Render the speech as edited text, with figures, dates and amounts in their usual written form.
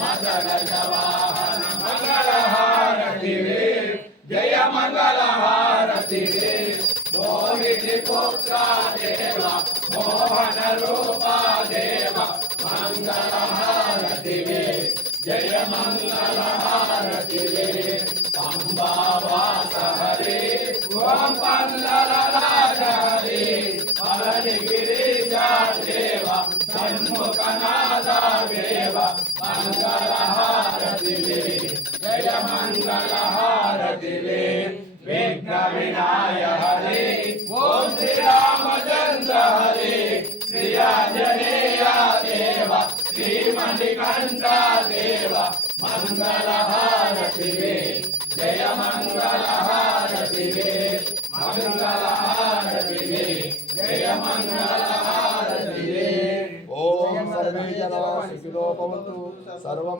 मदगजवाहन मंगलहारति वे जय मंगलहारति वे मोहिनी पुत्रा देव मोहन रूपा देव मंगलहारति वे जय मंगलहारति वे अंबा वास हरे ओम पंदरराज हरे पलनिगिरिजा देव षण्मुखनादा देव मंगलहारति वे जय मंगलहारति वे विघ्न विनायक हरे ओम श्री रामचंद्र हरे श्री आंजनेय देव श्री मणिकंठा देव मंगलहारति वे जय मंगलहारति वे मंगलहारति वे जय मंगलहारति वे। ओम सर्वे जना सुखिनो भवन्तु सर्वं